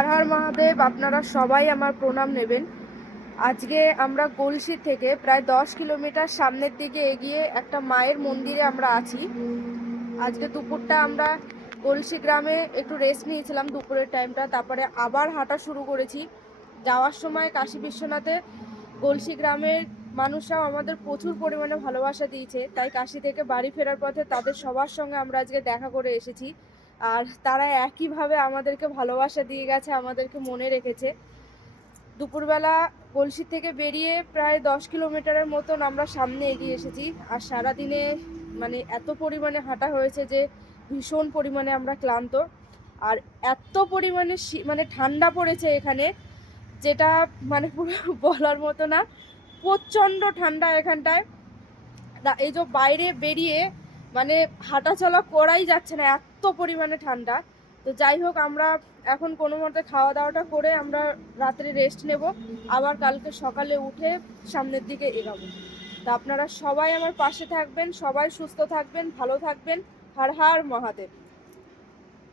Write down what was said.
হর হর মহাদেব। আপনারা সবাই আমার প্রণাম নেবেন। আজকে আমরা গলসি থেকে প্রায় 10 কিলোমিটার সামনের দিকে এগিয়ে একটা মায়ের মন্দিরে আমরা আছি। আজকে দুপুরটা আমরা গলসি গ্রামে একটু রেস্ট নিয়েছিলাম দুপুরের টাইমটা, তারপরে আবার হাঁটা শুরু করেছি। যাওয়ার সময় কাশী বিশ্বনাথে গলসি গ্রামের মানুষরাও আমাদের প্রচুর পরিমাণে ভালোবাসা দিয়েছে, তাই কাশী থেকে বাড়ি ফেরার পথে তাদের সবার সঙ্গে আমরা আজকে দেখা করে এসেছি। আর তারা একইভাবে আমাদেরকে ভালোবাসা দিয়ে গেছে, আমাদেরকে মনে রেখেছে। দুপুরবেলা গলসি থেকে বেরিয়ে প্রায় 10 কিলোমিটারের মতন আমরা সামনে এগিয়ে এসেছি। আর সারাদিনে এত পরিমাণে হাঁটা হয়েছে যে ভীষণ পরিমাণে আমরা ক্লান্ত। আর এত পরিমাণে ঠান্ডা পড়েছে এখানে, যেটা পুরো বলার মতো না। প্রচণ্ড ঠান্ডা এখানটায়। এই যে বাইরে বেরিয়ে হাঁটা চলা করাই যাচ্ছে না, এত পরিমাণে ঠান্ডা। তো যাই হোক, আমরা এখন কোনো মতে খাওয়া দাওয়াটা করে আমরা রাত্রে রেস্ট নেব, আবার কালকে সকালে উঠে সামনের দিকে এগাবো। তা আপনারা সবাই আমার পাশে থাকবেন, সবাই সুস্থ থাকবেন, ভালো থাকবেন। হর হর মহাদেব।